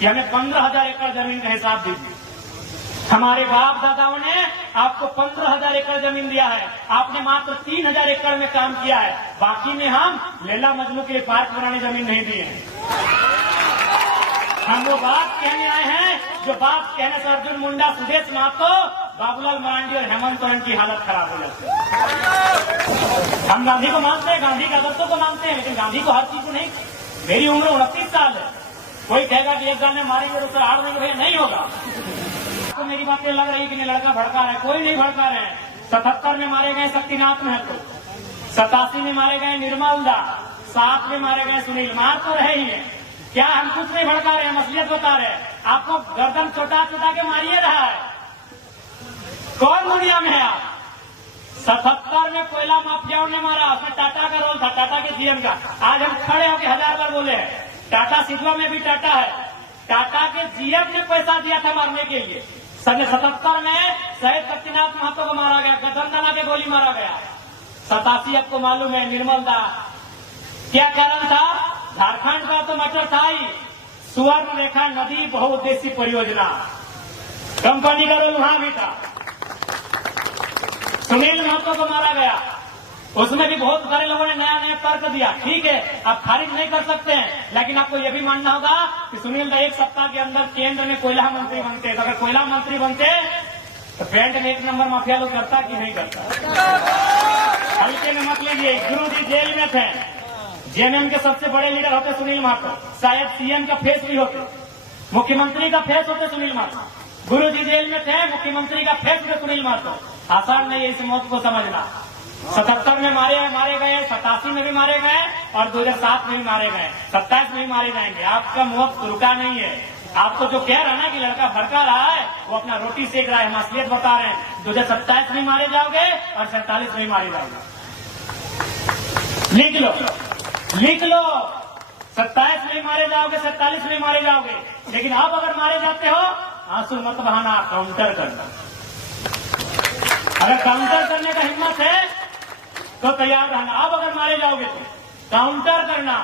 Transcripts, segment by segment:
कि हमें 15,000 एकड़ जमीन का हिसाब दीजिए। हमारे बाप दादाओं ने आपको 15,000 एकड़ जमीन दिया है, आपने मात्र 3,000 एकड़ में काम किया है, बाकी में हम लैला मजनू के लिए पार्क बनाने जमीन नहीं दिए हैं। हम वो बात कहने आए हैं जो बात कहने से अर्जुन मुंडा, सुदेश महतो, बाबूलाल मरांडी और हेमंत सोरेन की हालत खराब हो जाती है। हम गांधी को मानते हैं, गांधी के आदर्शों को मानते हैं, लेकिन गांधी को हर चीज को नहीं। मेरी उम्र 29 साल है, कोई कहेगा कि एक गाल में मारेंगे तो उसे हार देंगे, भैया नहीं होगा। तो मेरी बातें लग रही कि नहीं लड़का भड़का रहा है, कोई नहीं भड़का रहे हैं। 77 में मारे गए शक्तिनाथ महतो, 87 में मारे गए निर्मल दास, 7 में मारे गए सुनील, मार तो रहे ही है। क्या हम कुछ नहीं भड़का रहे हैं, असलियत बता रहे हैं। आपको गर्दन छोटा छोटा के मारिए रहा है। कौन दुनिया में है आप? 77 में कोयला माफियाओं ने मारा, उसमें टाटा का रोल था, टाटा के जीएम का। आज हम खड़े होकर 1000 बार बोले हैं, टाटा सिधवा में भी टाटा है। टाटा के जीएम ने पैसा दिया था मारने के लिए। 77 में शहीद शक्तिनाथ महतो को मारा गया, गदन के गोली मारा गया। 87 आपको मालूम है निर्मल दास, क्या कारण था? झारखंड का तो मटर था ही, सुवर्ण रेखा नदी बहुउद्देशीय परियोजना, कंपनी का रोल वहां भी था। सुनील महतो को मारा गया, उसमें भी बहुत सारे लोगों ने नया नया तर्क दिया। ठीक है, आप खारिज नहीं कर सकते हैं, लेकिन आपको यह भी मानना होगा कि सुनील दा 1 सप्ताह के अंदर केंद्र में कोयला मंत्री बनते। तो अगर कोयला मंत्री बनते तो पेंट में 1 नंबर माफिया लोग करता कि नहीं करता? हल्के में मत लीजिए। गुरु जी जेल में थे, जेएमएम के सबसे बड़े लीडर होते सुनील महतो, शायद सीएम का फेस भी होते, मुख्यमंत्री का फेस होते सुनील महतो। गुरु जी जेल में थे, मुख्यमंत्री का फेस होते सुनील महतो। आसान नहीं है इस मौत को समझना। 77 में मारे गए, 87 में भी मारे गए और 2007 में भी मारे गए, 27 में भी मारे जाएंगे। आपका मुफ्त रुका नहीं है। आपको जो कह रहा है ना कि लड़का भड़का रहा है, वो अपना रोटी सेक रहा है, हम असलियत बता रहे हैं। 2027 में मारे जाओगे और 47 में मारे जाओगे। लिख लो 27 में मारे जाओगे, 47 में मारे जाओगे। लेकिन आप अगर मारे जाते हो, आंसू मत बहाना, काउंटर करना। अगर काउंटर करने का हिम्मत है तो तैयार रहना। आप अगर मारे जाओगे तो काउंटर करना।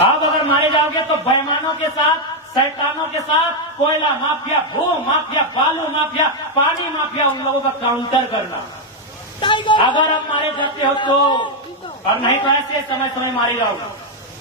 आप अगर मारे जाओगे तो बेईमानों के साथ, शैतानों के साथ, कोयला माफिया, भू माफिया, बालू माफिया, पानी माफिया, उन लोगों का काउंटर करना। अगर आप मारे जाते हो तो, और नहीं तो ऐसे समय समय मारे जाओगे,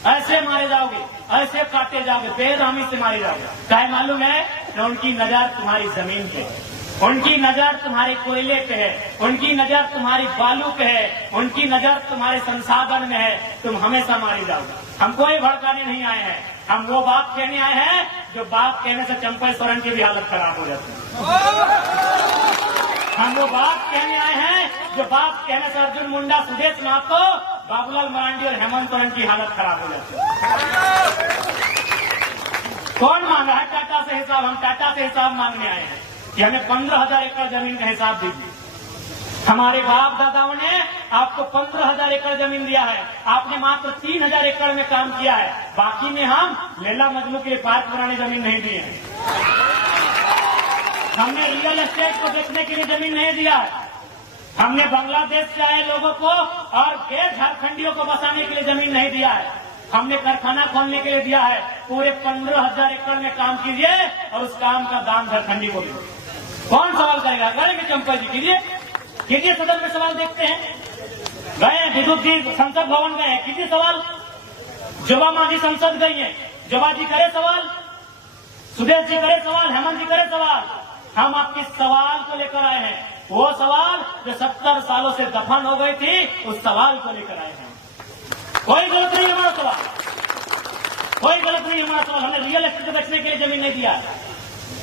ऐसे मारे जाओगे, ऐसे काटे जाओगे, बेरहमी से मारे जाओगे। क्या मालूम है कि उनकी नजर तुम्हारी जमीन पे है, उनकी नजर तुम्हारे कोयले पे है, उनकी नजर तुम्हारी बालू पे है, उनकी नजर तुम्हारे संसाधन में है। तुम हमेशा मारे जाओगे। हम कोई भड़काने नहीं आए हैं, हम वो बात कहने आए हैं जो बात कहने से चंपा सोरेन की भी हालत खराब हो जाती है। हम वो बात कहने आए हैं जो बात कहने से अर्जुन मुंडा, सुदेश महतो, बाबूलाल मरांडी और हेमंत सोरेन की हालत खराब हो जाती है। कौन मांगा है टाटा से हिसाब? हम टाटा से हिसाब मांगने आए हैं कि हमें 15,000 एकड़ जमीन का हिसाब दीजिए। हमारे बाप दादाओं ने आपको 15,000 एकड़ जमीन दिया है, आपने मात्र 3,000 एकड़ में काम किया है, बाकी में हम लैला मजनू के लिए पार्क बनाने जमीन नहीं दिए हैं। हमने रियल एस्टेट को देखने के लिए जमीन नहीं दिया है। हमने बांग्लादेश से आए लोगों को और गैर झारखंडियों को बसाने के लिए जमीन नहीं दिया है। हमने कारखाना खोलने के लिए दिया है। पूरे 15,000 एकड़ में काम कीजिए और उस काम का दाम झारखंडी को दीजिए। कौन सवाल करेगा? करेंगे चंपा जी, कीजिए सदन में सवाल देखते हैं। गए विद्युत जी संसद भवन गए, कीजिए सवाल। जोबा मांझी संसद गई है, जोबा जी करे सवाल, सुदेश जी करे सवाल, हेमंत जी करे सवाल। हम आपके सवाल को लेकर आए हैं, वो सवाल जो 70 सालों से दफन हो गई थी, उस सवाल को लेकर आए हैं। कोई गलत नहीं हमारा सवाल, कोई गलत नहीं हमारा सवाल। हमने रियल एस्टेट बेचने के लिए जमीन नहीं दिया।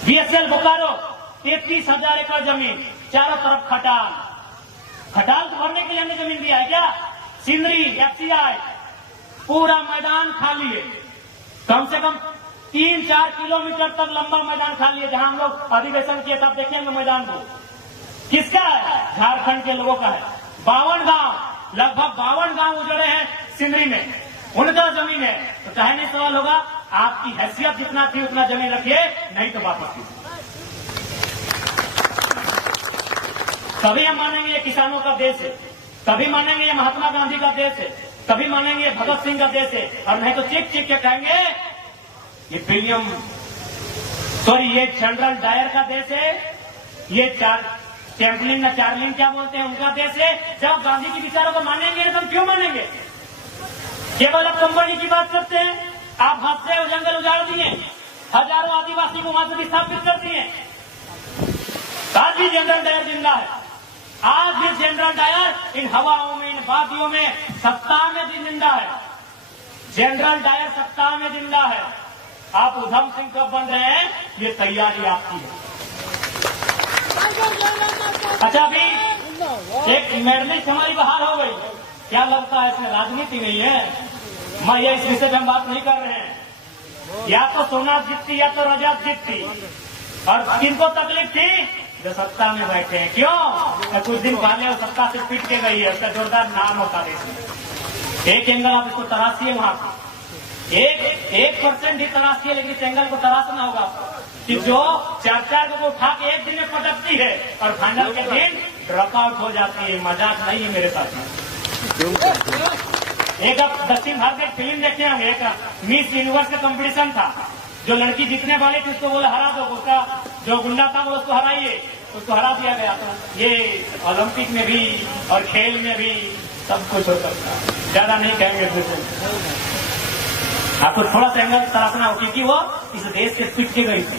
बीएसएल बोकारो 33,000 एकड़ जमीन, चारों तरफ खटाल तो भरने के लिए हमने जमीन दिया है क्या? सिंदरी, एफसीआई, पूरा मैदान खाली है। कम से कम 3-4 किलोमीटर तक लंबा मैदान खाली है। जहां हम लोग अधिवेशन किए तब देखेंगे मैदान को। किसका है? झारखंड के लोगों का है। 52 गांव, लगभग 52 गांव उजड़े हैं सिंदरी में, उनका जमीन है। तो चाहे नहीं सवाल होगा, आपकी हैसियत जितना थी उतना जमीन रखिए, नहीं तो वापस कीजिए। तभी हम मानेंगे ये किसानों का देश है, तभी मानेंगे ये महात्मा गांधी का देश है, तभी मानेंगे ये भगत सिंह का देश है। और नहीं तो चीख चीख के कहेंगे ये विलियम सॉरी ये जनरल डायर का देश है, ये चैंपलिन ना चार्लिन क्या बोलते हैं उनका देश है। जब आप गांधी के विचारों को मानेंगे तो हम क्यों मानेंगे? केवल आप कंपनी की बात करते हैं। आप हद से जंगल उजाड़ दिए, हजारों आदिवासी को वहां से विस्थापित कर दिए। आज भी जनरल डायर जिंदा है, आज भी जनरल डायर इन हवाओं में, इन वादियों में, सत्ता में भी जिंदा है। जनरल डायर सत्ता में जिंदा है। आप उधम सिंह कब बन रहे हैं, ये तैयारी आपकी है। अच्छा, अभी एक मेडलिस्ट हमारी बाहर हो गई, क्या लगता है इसमें राजनीति नहीं है? मैं ये इस विषय पे हम बात नहीं कर रहे हैं। या तो सोना जीतती या तो रजत जीतती, और किनको तकलीफ थी? जो सत्ता में बैठे हैं। क्यों? कुछ दिन पहले वो सत्ता से पिट के गई है, उसका जोरदार नाम होता है। एक एंगल आप इसको तराशिए, वहां से 1% ही तराशिए, लेकिन इस एंगल को तराशना होगा कि जो 4 को उठा के एक दिन में पटकती है और फाइनल के दिन ड्रॉपआउट हो जाती है। मजाक नहीं है मेरे साथ। एक आप दक्षिण भारत एक फिल्म देखे होंगे, एक मिस यूनिवर्स का कंपटीशन था। जो लड़की जीतने वाली थी उसको बोले हरा दो, उसका जो गुंडा था वो उसको हराइए, उसको हरा दिया गया था। ये ओलंपिक में भी और खेल में भी सब कुछ हो सकता है। ज्यादा नहीं कहेंगे, आपको थोड़ा सा एंगल तराशना हो, क्योंकि वो इस देश से पिट के गई थी,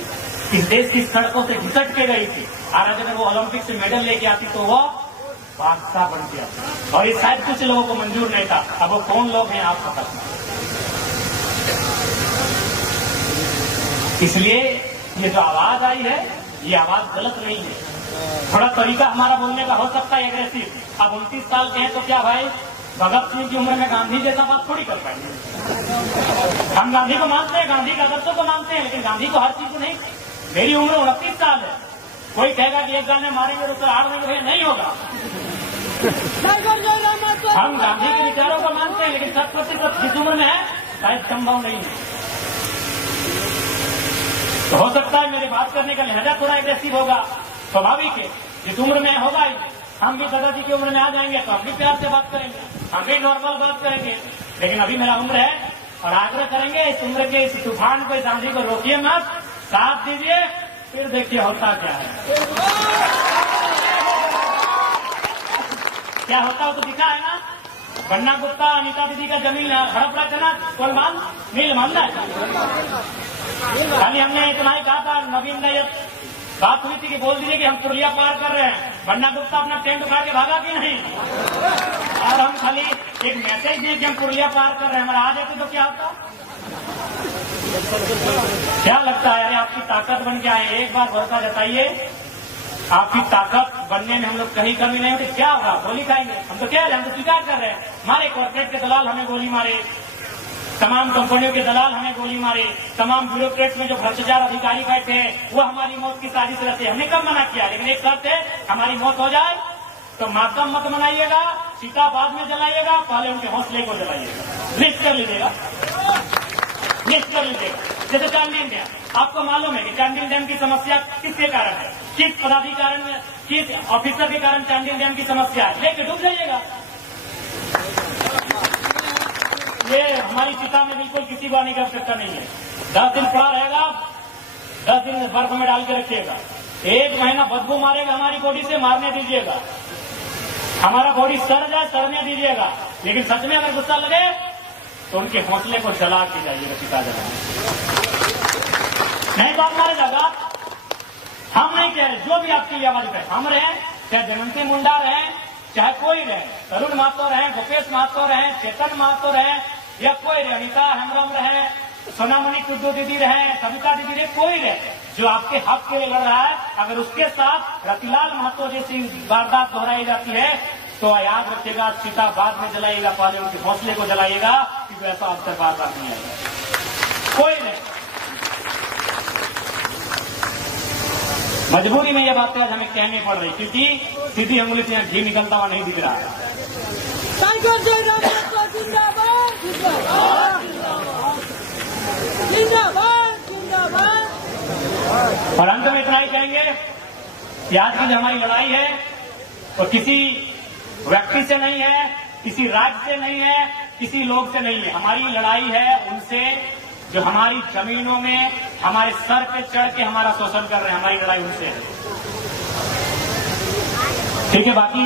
इस देश की सड़कों से घिसट के गई थी। और अगर वो ओलंपिक से मेडल लेके आती तो वो बादशाह बन गया। और ये शायद कुछ लोगों को मंजूर नहीं था। अब वो कौन लोग हैं आप पता। इसलिए ये जो आवाज आई है, ये आवाज गलत नहीं है। थोड़ा तरीका हमारा बोलने का हो सकता है एग्रेसिव। अब 29 साल के हैं तो क्या भाई भगत सिंह की उम्र में गांधी जैसा बात थोड़ी कर पाएंगे। हम गांधी को मानते हैं, गांधी के आदर्शों को मानते हैं, लेकिन गांधी को हर चीज को नहीं। मेरी उम्र 29 साल है, कोई कहेगा कि एक गाल में मारेंगे तो उसे आड़ देंगे, नहीं होगा। हम गांधी के विचारों को मानते हैं, लेकिन 100% जिस उम्र में है शायद संभव नहीं है। तो हो सकता है मेरे बात करने का लहजा थोड़ा एग्रेसिव होगा, स्वाभाविक है, जिस उम्र में होगा ही। हम भी दादाजी की उम्र में आ जाएंगे तो हम भी प्यार से बात करेंगे, हम भी नॉर्मल बात करेंगे। लेकिन अभी मेरा उम्र है और आग्रह करेंगे इस उम्र के इस तूफान को, इस आंधी को रोकिए मत, साथ दीजिए, फिर देखिए होता क्या है। क्या होता हो तो दिखा है ना। बन्ना गुप्ता अनिता दीदी का जमीन हड़प रहा था ना, कौन मान नहीं मानना है। खाली हमने इतना ही कहा था, नवीन ने बात हुई थी कि बोल दीजिए कि हम पुरलिया पार कर रहे हैं। बन्ना गुप्ता अपना टेंट उखाड़ के भागा कि नहीं, और हम खाली एक मैसेज दिए कि हम पुरलिया पार कर रहे हैं, हमारा आ जाते तो क्या होता। क्या लगता है? अरे आपकी ताकत बन के आए, एक बार भरोसा जताइए, आपकी ताकत बनने में हम लोग कहीं कमी नहीं होती। क्या होगा? गोली खाएंगे हम तो। क्या है, हम तो स्वीकार कर रहे हैं, हमारे कॉर्पोरेट के दलाल हमें गोली मारे, तमाम कंपनियों के दलाल हमें गोली मारे, तमाम ब्यूरोक्रेट्स में जो भ्रष्टाचार अधिकारी बैठे हैं वो हमारी मौत की साजिश रहते हैं। हमने कब मना किया, लेकिन एक शर्त है, हमारी मौत हो जाए तो मातम मत मनाइएगा, सीता बाद में जलाइएगा, पहले उनके हौसले को जलाइएगा। लिस्ट कर लीजिएगा, लिस्ट कर लीजिएगा। जैसे चांडिल डैम, आपको मालूम है कि चांडिल डैम की समस्या किसके कारण है, किस पदाधिकारी में, किस ऑफिसर के कारण चांडिल डैम की समस्या है, लेके डूब जाइएगा। ये हमारी चिता में बिल्कुल किसी बात नहीं कर सकता नहीं है। 10 दिन पड़ा रहेगा, 10 दिन बर्फ में डाल के रखिएगा, 1 महीना बदबू मारेगा हमारी बॉडी से, मारने दीजिएगा। हमारा बॉडी सड़ जाए, सड़ने दीजिएगा, लेकिन सच में अगर गुस्सा लगे तो उनके हौसले को जला के जाइएगा, चिता जला, नहीं तो आप मारे जाएगा। हम नहीं कह रहे, जो भी आपकी आवाज उठाए, हम रहे, चाहे जयंती मुंडा रहे, चाहे कोई रहे, तरुण महतो रहे, भूपेश महतो रहे, चेतन महतो रहे, या कोई रहे, अनिता हेम्ब्रम रहे, सोनामणि कुद्दू दीदी रहे, सविता दीदी रहे, कोई रहे, जो आपके हक के लिए लड़ रहा है, अगर उसके साथ रतिलाल महतो जैसी वारदात दोहराई जाती है तो याद रखिएगा, सीता बाद में जलाइएगा, पहले उनके हौसले को जलाइएगा, क्योंकि ऐसा अवसर बार बार नहीं आएगा। कोई नहीं, मजबूरी में यह बात आज हमें कहनी पड़ रही, क्योंकि सीधी अंगुली से घी निकलता हुआ नहीं दिख रहा है। और अंत में इतना ही कहेंगे कि आज की जो हमारी लड़ाई है वो किसी व्यक्ति से नहीं है, किसी राज्य से नहीं है, किसी लोग से नहीं है। हमारी लड़ाई है उनसे जो हमारी जमीनों में हमारे सर पे चढ़ के हमारा शोषण कर रहे हैं। हमारी लड़ाई उनसे है। ठीक है, बाकी